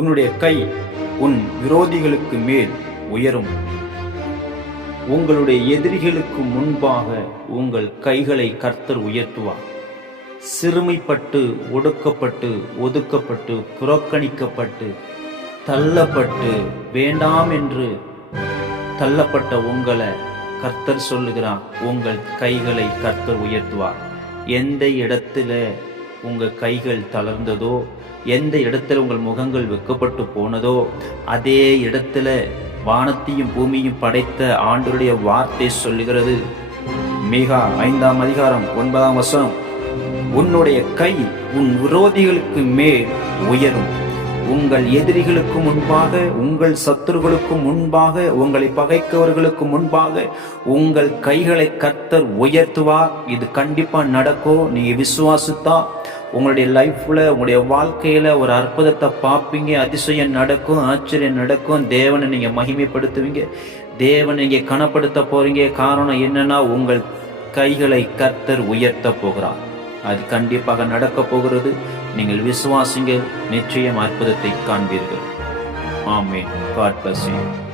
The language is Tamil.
உன்னுடைய கை உன் விரோதிகளுக்கு மேல் உயரும். உங்களுடைய எதிரிகளுக்கு முன்பாக உங்கள் கைகளை கர்த்தர் உயர்த்துவார். சிறுமைப்பட்டு, ஒடுக்கப்பட்டு, ஒதுக்கப்பட்டு, புறக்கணிக்கப்பட்டு, தள்ளப்பட்டு, வேண்டாம் என்று தள்ளப்பட்ட உங்களை கர்த்தர் சொல்லுகிறார், உங்கள் கைகளை கர்த்தர் உயர்த்துவார். எந்த இடத்துல உங்கள் கைகள் தளர்ந்ததோ, எந்த இடத்துல உங்கள் முகங்கள் வெக்கப்பட்டு போனதோ, அதே இடத்துல வானத்தையும் பூமியும் படைத்த ஆண்டவருடைய வார்த்தை சொல்லுகிறது. மீகா 5ஆம் அதிகாரம் 9ஆம் வசனம், உன்னுடைய கை உன் விரோதிகளுக்கு மேல் உயரும். உங்கள் எதிரிகளுக்கு முன்பாக, உங்கள் சத்துருகளுக்கு முன்பாக, உங்களை பகைக்கவர்களுக்கு முன்பாக உங்கள் கைகளை கர்த்தர் உயர்த்துவார். இது கண்டிப்பா நடக்கும். நீங்க விசுவாசித்தா உங்களுடைய லைஃப்ல, உங்களுடைய வாழ்க்கையில ஒரு அற்புதத்தை பார்ப்பீங்க. அதிசயம் நடக்கும், ஆச்சரியம் நடக்கும். தேவனை நீங்க மகிமைப்படுத்துவீங்க, தேவனை நீங்க கனப்படுத்த போறீங்க. காரணம் என்னன்னா, உங்கள் கைகளை கர்த்தர் உயர்த்த போகிறார். அது கண்டிப்பாக நடக்க போகிறது. நீங்கள் விசுவாசிங்க, நிச்சயம் அற்புதத்தை காண்பீர்கள். ஆமென். God bless you.